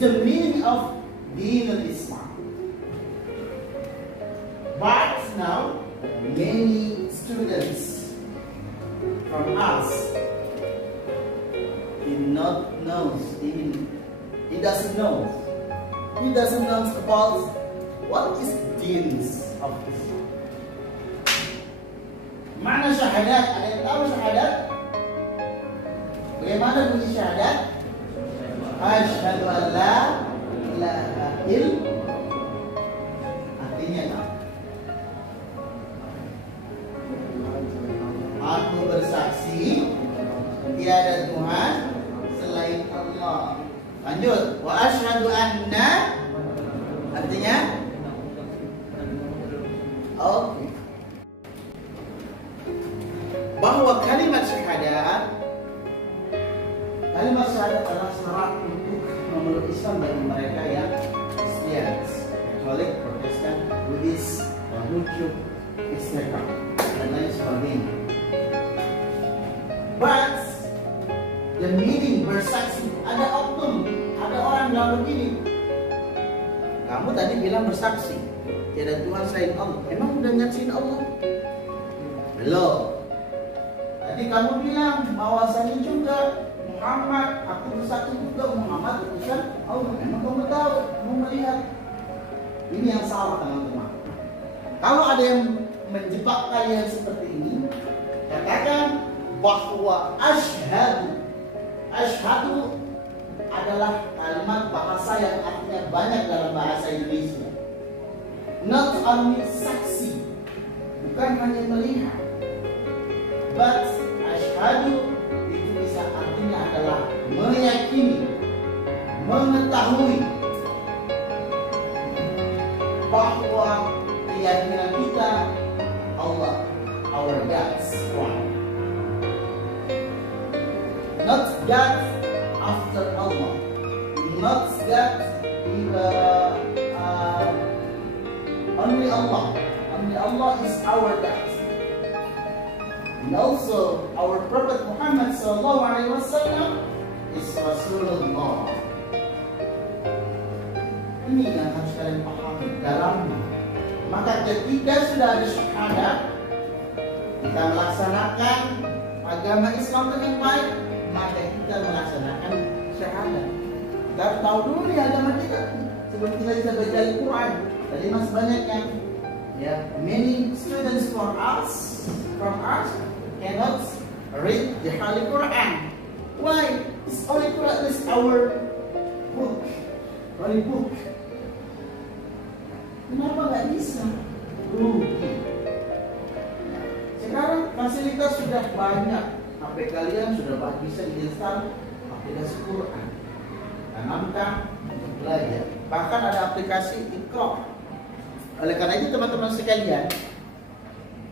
the meaning of Din al-Islam. But now, many students from us he doesn't know about what is Dins of Islam. Mana syahadat? Ada yang tahu syahadat? Bagaimana bunyi syahadat? Asyhadu an la ilaha illallah. Artinya apa? Aku bersaksi tiada Tuhan selain Allah. Lanjut. Wa asyhadu anna, artinya oke. Bahwa kalimat syahadat adalah syarat untuk memeluk Islam bagi mereka yang Kristen, Katolik, Protestan, Buddhis, Konghucu, etc. dan lain sebagainya. But the meaning bersaksi, ada oknum, ada orang bilang begini. Kamu tadi bilang bersaksi tiada Tuhan selain Allah. Emang udah nyaksiin Allah? Belum. Tadi kamu bilang bahwasanya juga Muhammad, aku bersaksi juga Muhammad utusan Allah. Emang kamu tahu, kamu melihat? Ini yang salah teman-teman. Kalau ada yang menjebak kalian seperti ini, katakan bahwa asyhadu adalah kalimat bahasa yang artinya banyak dalam bahasa Indonesia. Not only saksi, bukan hanya melihat, but asyhadu itu bisa artinya adalah meyakini, mengetahui bahwa keyakinan kita Allah, our God's one. Not God after Allah, not God only Allah. Only Allah is our God. And also our Prophet Muhammad SAW is Rasulullah. Ini yang harus kalian pahami dalamnya. Maka ketika sudah ada syahadat, kita melaksanakan agama Islam dengan baik, maka kita melaksanakan syahadat. Kita harus tahu dulu nih agama kita sebelum kita bisa baca Al-Quran. Tadi masih banyak yang many students from us cannot read the Holy Quran. Why? This Holy Quran is our book, holy book. Kenapa nggak bisa? Sekarang fasilitas sudah banyak. HP kalian sudah bisa diinstal aplikasi Quran. Tanamkan untuk belajar. Bahkan ada aplikasi Iqra. Oleh karena itu teman-teman sekalian,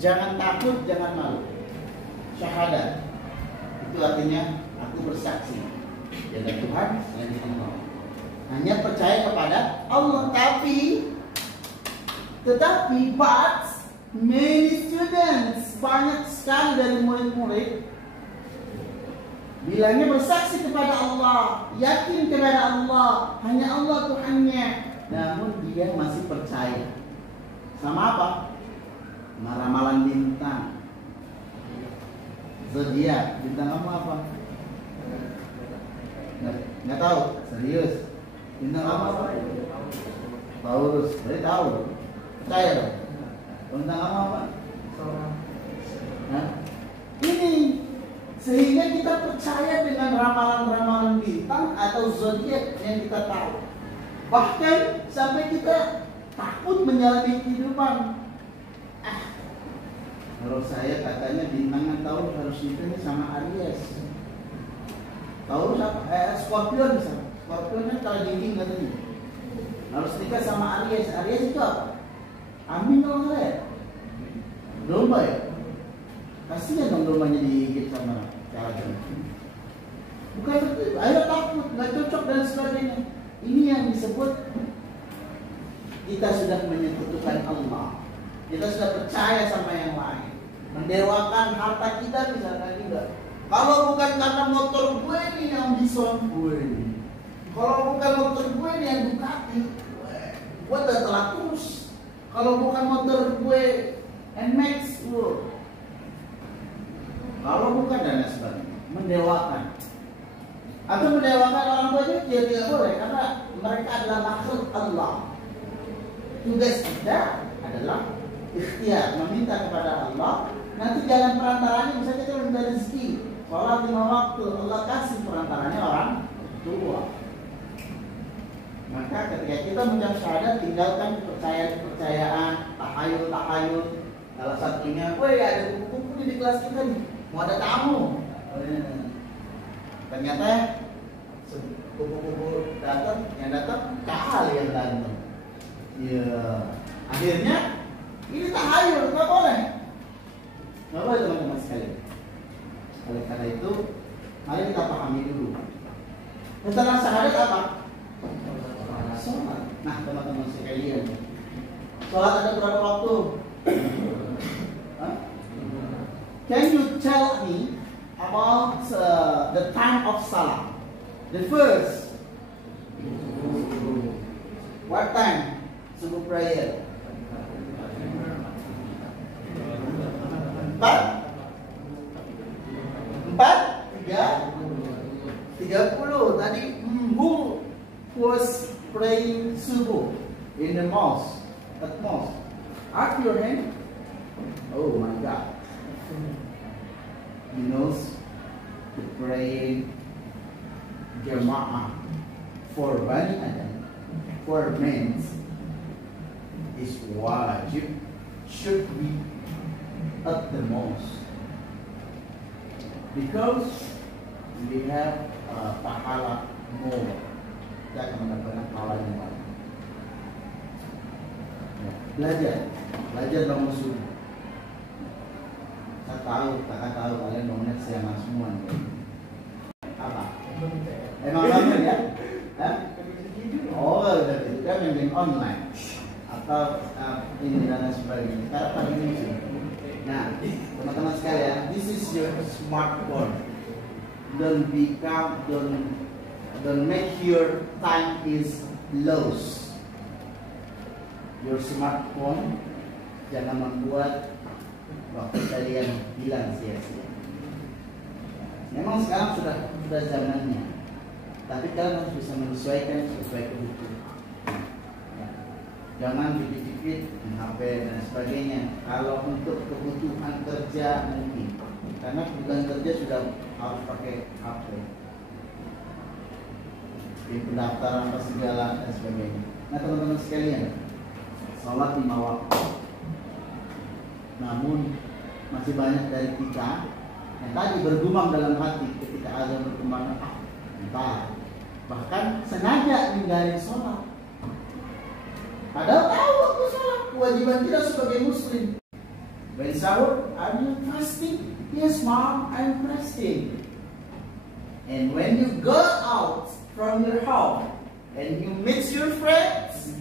jangan takut, jangan malu. Syahadat itu artinya aku bersaksi tiada Tuhan selain Allah. Hanya percaya kepada Allah. Tetapi but many students, banyak sekali dari murid-murid bilangnya bersaksi kepada Allah, yakin kepada Allah, hanya Allah Tuhannya, namun dia masih percaya sama apa? Ramalan bintang, zodiak. Bintang kamu apa? Nggak tahu, serius. Bintang kamu apa? Taurus. Berarti tahu. Percaya dong. Bintang kamu apa? Nah, ini sehingga kita percaya dengan ramalan-ramalan bintang atau zodiak yang kita tahu. Bahkan sampai kita takut menjalani kehidupan. Kalau saya katanya bintangnya Taurus harus nikah sama Aries. Taurus apa? Scorpio misalnya. Scorpio kan kalau dinding katanya harus nikah sama Aries. Aries itu apa? Amin kalau saya. Domba ya. Kasihan dong dombanya digigit sama cara. Bukan itu. Ayo takut, nggak cocok dan sebagainya. Ini yang disebut kita sudah menyekutukan Allah. Kita sudah percaya sama yang lain, mendewakan harta kita misalnya juga. Kalau bukan karena motor gue nih yang bison gue nih, kalau bukan motor Bugatti, gue udah telat terus. Kalau bukan motor gue NMAX, kalau bukan dan sebagainya, mendewakan. Atau mendewakan orang tuanya dia tidak boleh, karena mereka adalah makhluk Allah. Tugas kita adalah ikhtiar, meminta kepada Allah. Nanti jalan perantaranya bisa kita minta rezeki. Sholat 5 waktu, Allah kasih perantaranya orang tua. Maka ketika kita mengucap syahadat, tinggalkan kepercayaan, tahayul. Salah satunya, woi ada kumpul di kelas kita nih, mau ada tamu. Ternyata kumpul yang datang kahal yang datang. Ya, akhirnya ini tahayul, nggak boleh teman-teman sekalian. Oleh karena itu, mari kita pahami dulu. Setelah syahadat apa? Sholat. Nah, teman-teman sekalian, sholat ada berapa waktu? Can you tell me about the time of salah? The first, what time? Subuh prayer. 30 tadi. Who was praying subuh in the mosque? At mosque. Up your hand. Oh my God. You know, the praying Jamaah for Bani Adam, for men, is wajib, should be at the mosque, because we have pahala more. Kita akan mendapatkan pahala yang banyak. Belajar bangun subuh. Saya tahu, kakak tahu kalian bangunnya kesiangan semua nih. Apa? Emang bangun ya? Oh, udah itu kan yang online atau ini dan sebagainya. Sekarang pagi ini sih. Nah, teman-teman sekalian, this is your smartphone. Don't make your time is lost. Your smartphone jangan membuat waktu kalian hilang sia-sia. Memang sekarang sudah zamannya, tapi kalian harus bisa menyesuaikan sesuai kebutuhan. Jangan dikit-dikit HP dan sebagainya. Kalau untuk kebutuhan kerja mungkin, karena kebutuhan kerja sudah harus pakai HP, di pendaftaran apa segala dan sebagainya. Nah teman-teman sekalian, sholat 5 waktu. Namun masih banyak dari kita yang tadi bergumam dalam hati ketika azan berkumandang, entah, bahkan sengaja ninggalin sholat. Padahal tahu waktu sholat, kewajiban kita sebagai muslim. When sahur, are you fasting? Yes, mom, I'm fasting. And when you go out from your home and you meet your friends,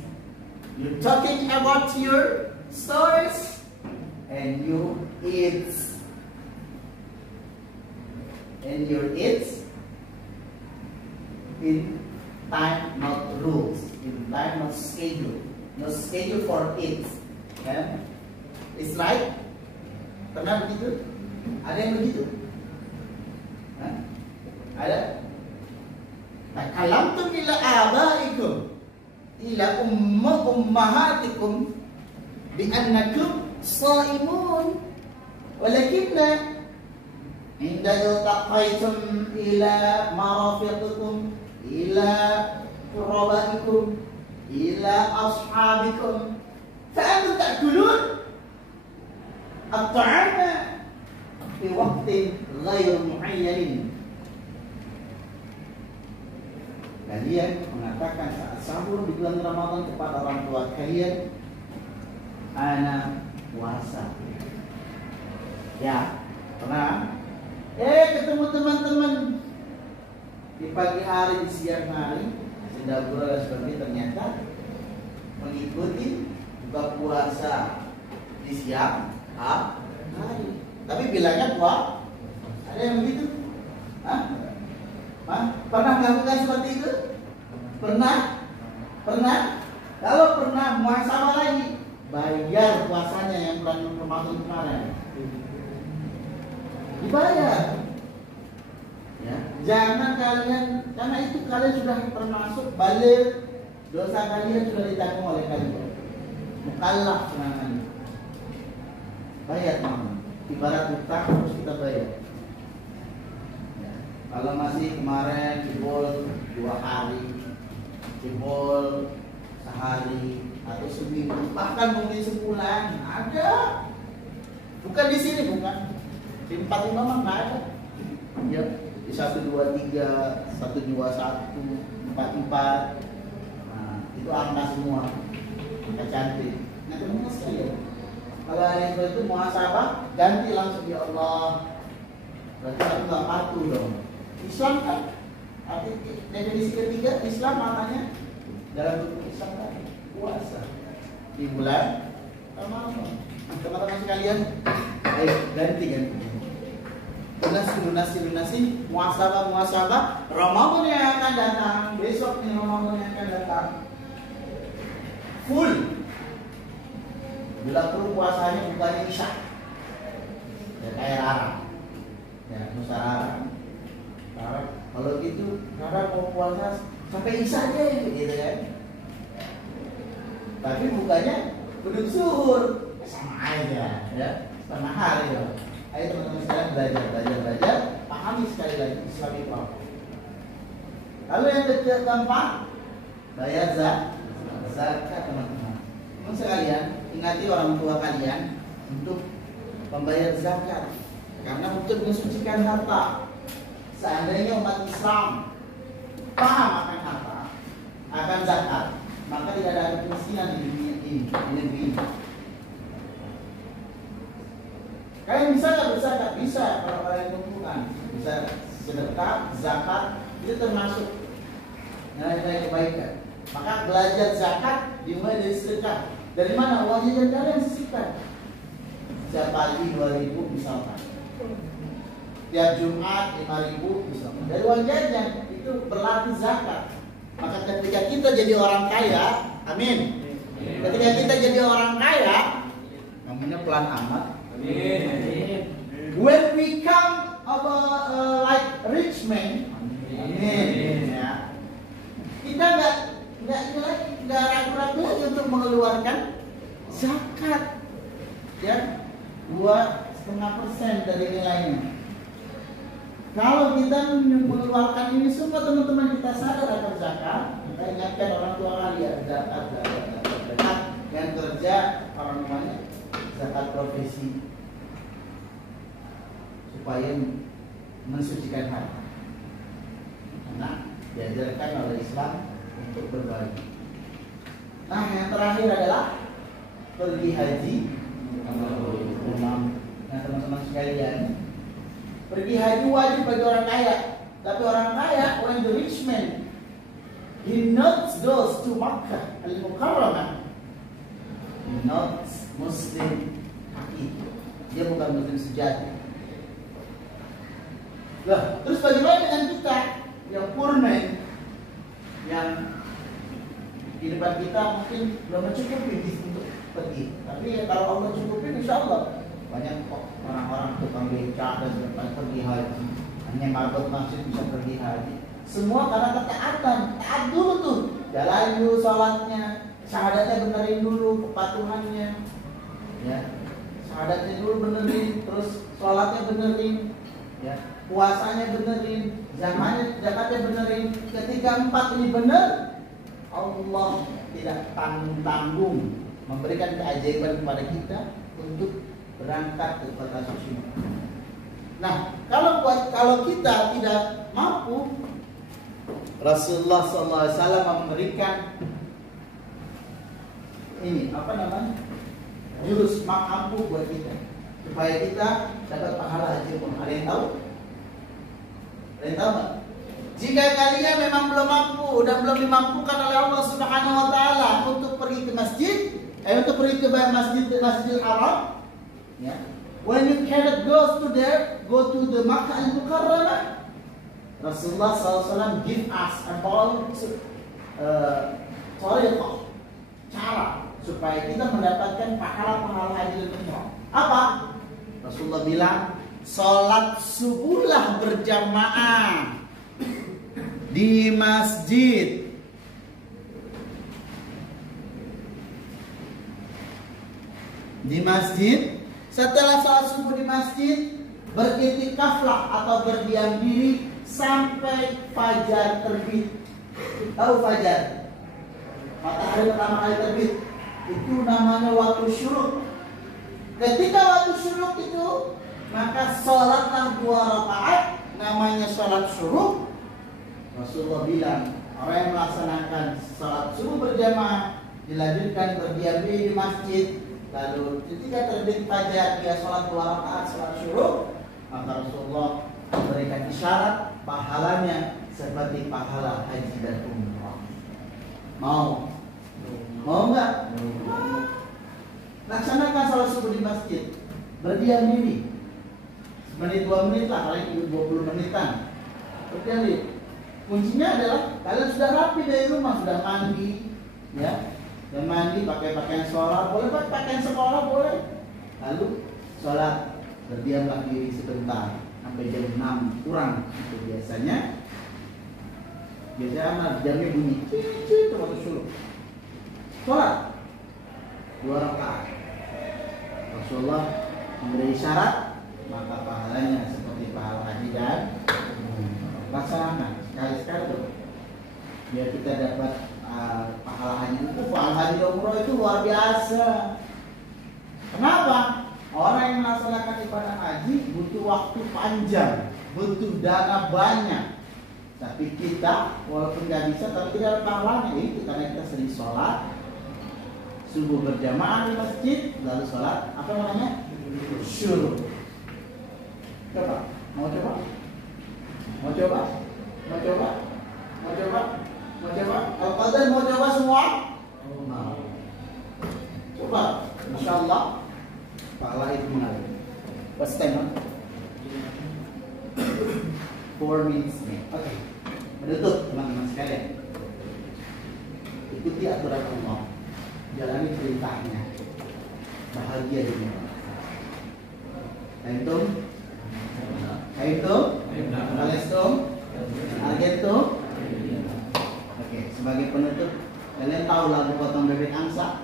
you're talking about your stories, and you eat. And you eat in time, not rules. In time, not schedule. No schedule for it. Yeah? It's like, pernah begitu? Ada yang begitu? Hah? Ada? Takalamtum ila abaikum, ila ummahatikum, bi annakum shaimun, walakinna inda iltaqaitum ila marafiqikum, ila qurabaikum, ila ashabikum, fa'antum ta'kulun at-ta'ama fi waqtin ghayr mu'ayyanin. Kalian mengatakan saat sahur di bulan Ramadan kepada orang tua kalian, ana puasa. Ya, pernah? Ketemu teman-teman di pagi hari, di siang hari, sendagura dan sebagainya, ternyata mengikuti buka puasa di siang hari. Tapi bilangnya puasa. Ada yang begitu? Hah? Pernah melakukan seperti itu? Pernah Pernah? Kalau pernah, muhasabah lagi. Bayar puasanya yang bulan Ramadan kemarin. Dibayar. Ya, jangan kalian, karena itu kalian sudah termasuk balik, dosa kalian sudah ditanggung oleh kalian. Mukallaf namanya. Bayar namanya. Ibarat hutang harus kita bayar. Ya. Kalau masih kemarin jebol 2 hari, jebol sehari atau seminggu, bahkan mungkin sebulan, ada. Bukan di sini, bukan. Di 45 mah nggak ada. Ya, di 123, 121, 44. Nah, itu angka semua. Angka cantik. Nah, teman-teman sekalian, kalau hari itu muhasabah, ganti langsung, ya Allah. Berarti aku nggak patuh dong. Islam kan, arti definisi ketiga Islam maknanya dalam bentuk Islam kan puasa di bulan Ramadan. Teman-teman sekalian, ayo ganti. Lunasi muhasabah Ramadan yang akan datang, besok nih Ramadan yang akan datang full. Bila perlu puasanya bukannya isya, ya kayak Arab, ya Musa Arab. Kalau gitu, karena mau puasa sampai isya aja, gitu kan? Tapi bukannya beduk zuhur, sama aja, ya setengah hari ya. Ayo teman-teman sekalian belajar, pahami sekali lagi Islam itu apa. Lalu yang keempat, bayar zakat teman-teman. Teman sekalian, ingati orang tua kalian untuk membayar zakat, karena untuk mensucikan harta. Seandainya umat Islam paham akan harta, akan zakat, maka tidak ada kemiskinan di dunia ini, di negeri ini. Kalian bisa nggak berzakat? Bisa, kalau kalian kumpulkan. Bisa sedekah, zakat, itu termasuk nilai-nilai kebaikan. Maka belajar zakat dimulai dari sedekah. Dari mana uang jajan kalian sisihkan? Setiap pagi 2.000 misalkan. Tiap Jumat 5.000 misalkan. Dari uang jajan itu berlatih zakat. Maka ketika kita jadi orang kaya, amin. Ketika kita jadi orang kaya, namanya pelan amat. When we come like rich man, amin. Ya. Kita nggak ragu-ragu lagi untuk mengeluarkan zakat, ya 2,5% dari nilainya. Kalau kita mengeluarkan ini semua, teman-teman kita sadar akan zakat, kita ingatkan orang tua kalian zakat yang kerja orang tuanya zakat profesi supaya mensucikan hati. Karena diajarkan oleh Islam untuk berbagi. Nah, yang terakhir adalah pergi haji. Nah, teman-teman sekalian, pergi haji wajib bagi orang kaya. Tapi orang kaya, when the rich man, he not goes to Makkah al-Mukarramah, he not Muslim hakiki. Dia bukan Muslim sejati. Lah, terus bagaimana dengan kita yang poor man, yang di depan kita mungkin belum mencukupi untuk pergi. Tapi ya, kalau Allah cukupin, insya Allah banyak kok orang-orang tukang becak dan sebagainya pergi haji. Hanya marbot masjid bisa pergi haji. Semua karena ketaatan. Taat dulu tuh, jalanin dulu sholatnya, syahadatnya benerin dulu, kepatuhannya, ya syahadatnya dulu benerin, terus sholatnya benerin, ya puasanya benerin, zakatnya benerin. Ketika 4 ini bener, Allah tidak tanggung memberikan keajaiban kepada kita untuk berangkat ke kota suci. Nah, kalau kita tidak mampu, Rasulullah SAW memberikan ini apa namanya, jurus mampu buat kita supaya kita dapat pahala haji. Ada yang tahu? Ada yang tahu nggak? Jika kalian memang belum mampu dan belum dimampukan oleh Allah Subhanahu Wa Taala untuk pergi ke masjid, untuk pergi ke Masjidil Haram, ya. When you cannot go to there, go to the Makkah Al-Mukarramah. Rasulullah SAW give us about sorry kok, cara supaya kita mendapatkan pahala-pahala haji dan umrah. Apa? Rasulullah bilang, sholat subuhlah berjamaah di masjid. Di masjid, setelah sholat subuh di masjid, beriktikaflah atau berdiam diri sampai fajar terbit. Tahu fajar? Matahari pertama kali terbit. Itu namanya waktu syuruk. Ketika waktu syuruk itu, maka sholatlah 2 rakaat, namanya sholat syuruk. Rasulullah bilang, orang yang melaksanakan sholat subuh berjamaah dilanjutkan berdiam diri di masjid, lalu ketika terbit fajar dia sholat 2 rakaat sholat syuruk, maka Rasulullah memberikan isyarat pahalanya seperti pahala haji dan umrah. Mau nggak? Laksanakan sholat subuh di masjid, berdiam diri menit 2 menit lah, paling 20 menitan. Berdiam diri. Kuncinya adalah kalian sudah rapi dari rumah, sudah mandi, ya, sudah mandi, pakai pakaian sholat, boleh pakai pakaian sekolah boleh. Lalu sholat, berdiamlah diri sebentar sampai jam 6 kurang itu biasanya. Biasanya jamnya bunyi, cicit waktu syuruk. Sholat 2 rakaat. Rasulullah memberi syarat, maka pahalanya seperti pahala haji dan laksanakan sekali-sekali tuh, biar kita dapat pahala haji itu. Pahala haji dan umroh itu luar biasa. Kenapa? Orang yang melaksanakan ibadah haji butuh waktu panjang, butuh dana banyak. Tapi kita walaupun nggak bisa, tapi tidak ada pahalanya. Itu karena kita sering sholat subuh berjamaah di masjid, lalu sholat apa namanya? Syuruk. Coba, mau coba? Mau coba? Mau coba? Mau coba? Mau coba? Kalau kalian mau coba semua? Mau. Coba, insya Allah pahala itu mengalir. What's time? 4 minutes. Oke. Menutup teman-teman sekalian. Ikuti aturan Allah, jalani perintahnya, bahagia di dunia. Antum? Palestum? Argentum? Oke, sebagai penutup, kalian tahu lagu Potong Bebek Angsa?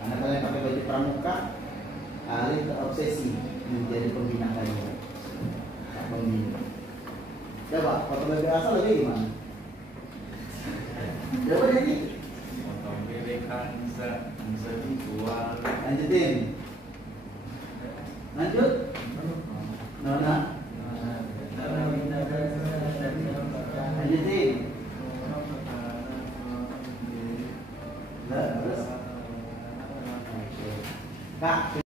Karena kalian pakai baju pramuka, kalian terobsesi menjadi pembina kalian. Pembina. Coba, Potong Bebek Angsa lebih gimana? Coba jadi. Potong bebek Angsa, Angsa dijual. Lanjutin. Lanjut. Nona. Lanjutin. Terus. Kak.